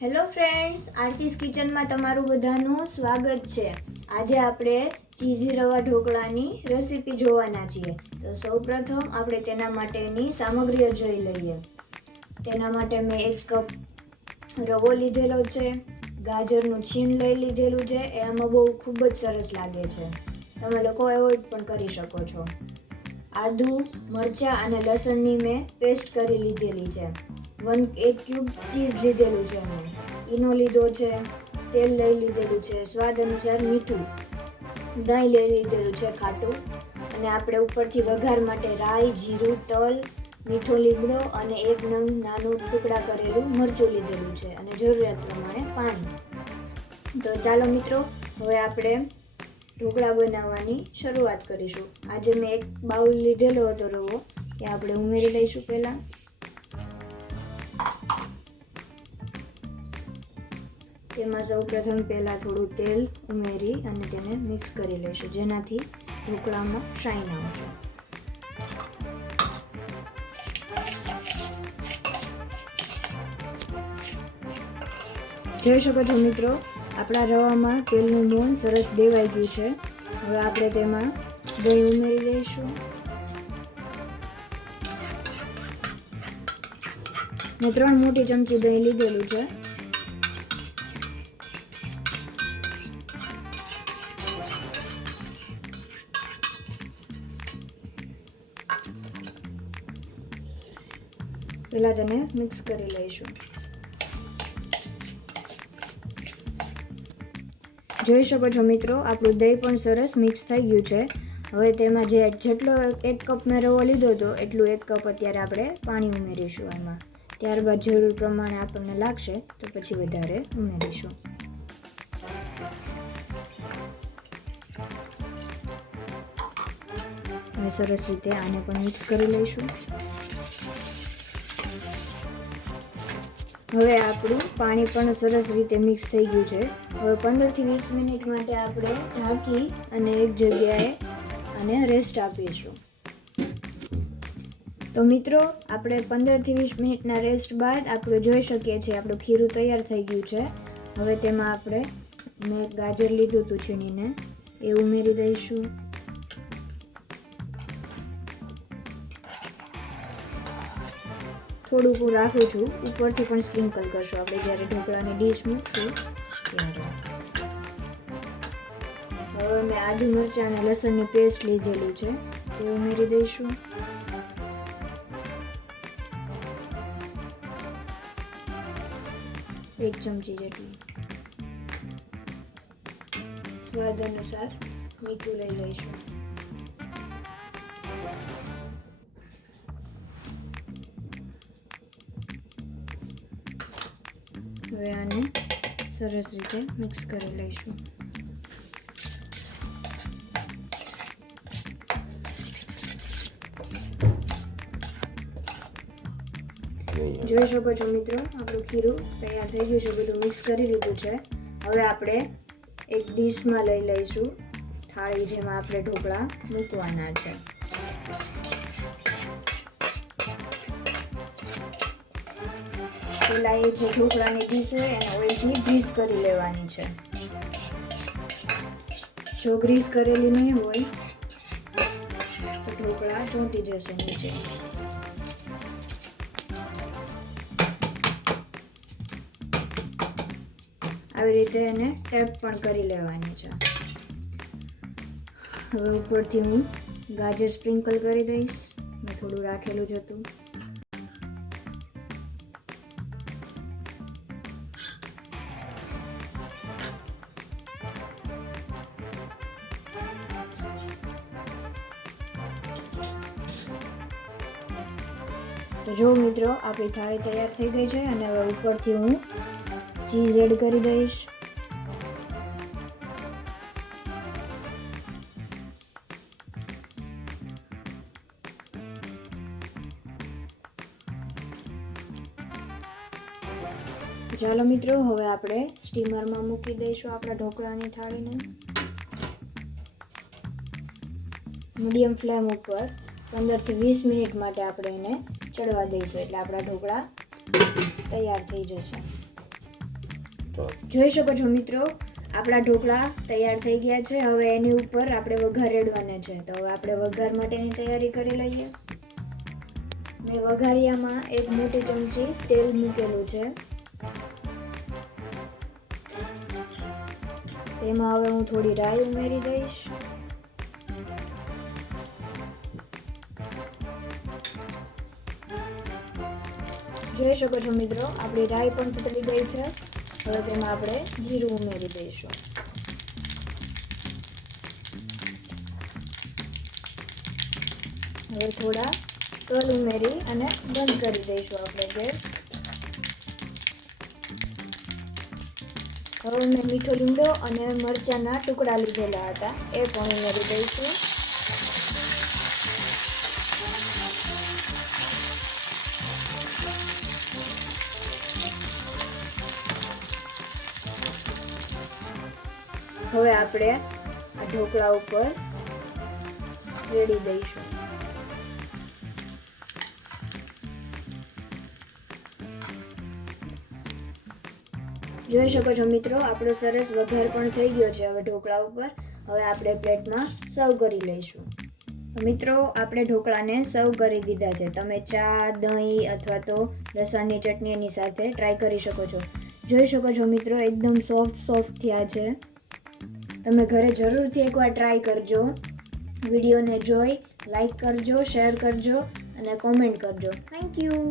Hello friends, આરતીસ કિચનમાં તમારું બધાનું સ્વાગત છે. આજે આપણે ચીઝી રવા ઢોકળાની રેસીપી જોવાના છીએ. તો સૌપ્રથમ આપણે તેના માટેની સામગ્રીઓ જોઈ લઈએ. તેના માટે મેં 1 કપ રવો લીધેલો છે, ગાજરનું છીણ લઈ લીધેલું છે. એ આમાં બહુ ખૂબ જ સરસ લાગે છે. તમે લોકો એવોઇડ પણ કરી શકો છો. આદુ, મરચાં અને લસણની મેં પેસ્ટ કરી લીધેલી છે. 1 ક્યુબ ચીઝ લીધેલું છે, મેં ઈનો લીધો છે, તેલ લઈ લીધેલું છે, સ્વાદ અનુસાર મીઠું, દહીં લઈ લીધેલું છે ખાટું, અને આપણે ઉપરથી વઘાર માટે રાઈ, જીરું, તલ, મીઠો લીમડો અને 1 નંગ નાનું ટુકડા કરેલું મરચું લીધેલું છે અને જરૂરિયાત પ્રમાણે પાણી. તો ચાલો મિત્રો, હવે આપણે ઢોકળા બનાવવાની શરૂઆત કરીશું. આજે મેં 1 બાઉલ લીધેલો હતો રવો, એ આપણે ઉમેરી લઈશું. પહેલાં તેમાં સૌપ્રથમ થોડું તેલ ઉમેરી અને તેને મિક્સ કરી લઈશું, જેનાથી ઢોકળામાં શાઇન આવશે. જોઈ શકો છો મિત્રો, આપણા રવામાં તેલનું મોણ સરસ દેવાઈ ગયું છે. હવે આપણે તેમાં દહીં ઉમેરી દઈશું. મેં 3 મોટી ચમચી દહીં લીધેલું છે. પહેલાં તેને મિક્સ કરી લઈશું. જોઈ શકો છો મિત્રો, આપણું દહીં પણ સરસ મિક્સ થઈ ગયું છે. હવે તેમાં જેટલો 1 કપ મેં રવો લીધો હતો એટલું 1 કપ અત્યારે આપણે પાણી ઉમેરીશું એમાં. ત્યારબાદ જરૂર પ્રમાણે આપણને લાગશે તો પછી વધારે ઉમેરીશું. હવે સરસ રીતે આને પણ મિક્સ કરી લઈશું. હવે આપણું પાણી પણ સરસ રીતે મિક્સ થઈ ગયું છે. હવે 15 થી 20 મિનિટ માટે આપણે ઢાંકી અને એક જગ્યાએ આને રેસ્ટ આપીશું. તો મિત્રો, આપણે 15 થી 20 મિનિટના રેસ્ટ બાદ આપણે જોઈ શકીએ છીએ આપણું ખીરું તૈયાર થઈ ગયું છે. હવે તેમાં આપણે મેં ગાજર લીધું હતું છીણીને, એ ઉમેરી દઈશું. થોડુંક હું રાખું છું, ઉપરથી પણ સ્પ્રિંકલ કરશું આપણે જ્યારે ઢોકળાની ડીશ મૂકશું ત્યારે. હવે મેં આદુ, મરચાં અને લસણની પેસ્ટ લીધેલી છે, તે ઉમેરી દઈશું. એક ચમચી જેટલું. સ્વાદ અનુસાર મીઠું લઈ લઈશું. હવે આને સરસ રીતે મિક્સ કરી લઈશું. જોઈ શકો છો મિત્રો, આપણું ખીરું તૈયાર થઈ ગયું છે. બધું મિક્સ કરી લીધું છે. હવે આપણે એક ડીશમાં લઈ લઈશું, થાળી જેમાં આપણે ઢોકળા મૂકવાના છે. પહેલા એ જે ઢોકળાની ડીશ હોય એને ઓઇલથી ગ્રીસ કરી લેવાની છે. જો ગ્રીસ કરેલી નહીં હોય તો ઢોકળા ચોંટી જશે નીચે. આવી રીતે એને ટેપ પણ કરી લેવાની છે. હવે ઉપરથી હું ગાજર સ્પ્રિંકલ કરી દઈશ. મેં થોડું રાખેલું જ હતું. તો જો મિત્રો, આપણી થાળી તૈયાર થઈ ગઈ છે અને હવે ઉપરથી હું ચીઝ એડ કરી દઈશ. ચાલો મિત્રો, હવે આપણે સ્ટીમરમાં મૂકી દઈશું આપણા ઢોકળાની થાળીને. મીડિયમ ફ્લેમ ઉપર 15 થી 20 મિનિટ માટે આપણે એને ચડવા દઈશું, એટલે આપણા ઢોકળા તૈયાર થઈ જશે. જોઈ શકો છો મિત્રો, આપણા ઢોકળા તૈયાર થઈ ગયા છે. હવે એની ઉપર આપણે વઘાર રેડવાના છે. તો હવે આપણે વઘાર માટેની તૈયારી કરી લઈએ. મેં વઘારિયામાં 1 મોટી ચમચી તેલ મૂકેલું છે. તેમાં હવે હું થોડી રાઈ ઉમેરી દઈશ. જોઈ શકો છો મિત્રો, આપણી રાઈ પણ તતડી ગઈ છે. હવે તેમાં આપણે જીરું ઉમેરી દઈશું. હવે થોડા તલ ઉમેરી અને બંધ કરી દઈશું આપણે ગેસ. હવે મેં મીઠો લીમડો અને મરચાંના ટુકડા લીધેલા હતા, એ પણ ઉમેરી દઈશું. હવે આપણે આ ઢોકળા ઉપર રેડી દઈશું. જોઈ શકો છો મિત્રો, આપણો સરસ વઘાર પણ થઈ ગયો છે હવે ઢોકળા ઉપર. હવે આપણે પ્લેટમાં સર્વ કરી લઈશું. મિત્રો, આપણે ઢોકળાને સર્વ કરી દીધા છે. તમે ચા, દહીં અથવા તો લસણની ચટણી એની સાથે ટ્રાય કરી શકો છો. જોઈ શકો છો મિત્રો, એકદમ સોફ્ટ થયા છે. તમે ઘરે જરૂરથી એકવાર ટ્રાય કરજો. વિડીયોને જોઈ લાઈક કરજો, શેર કરજો અને કોમેન્ટ કરજો. Thank you.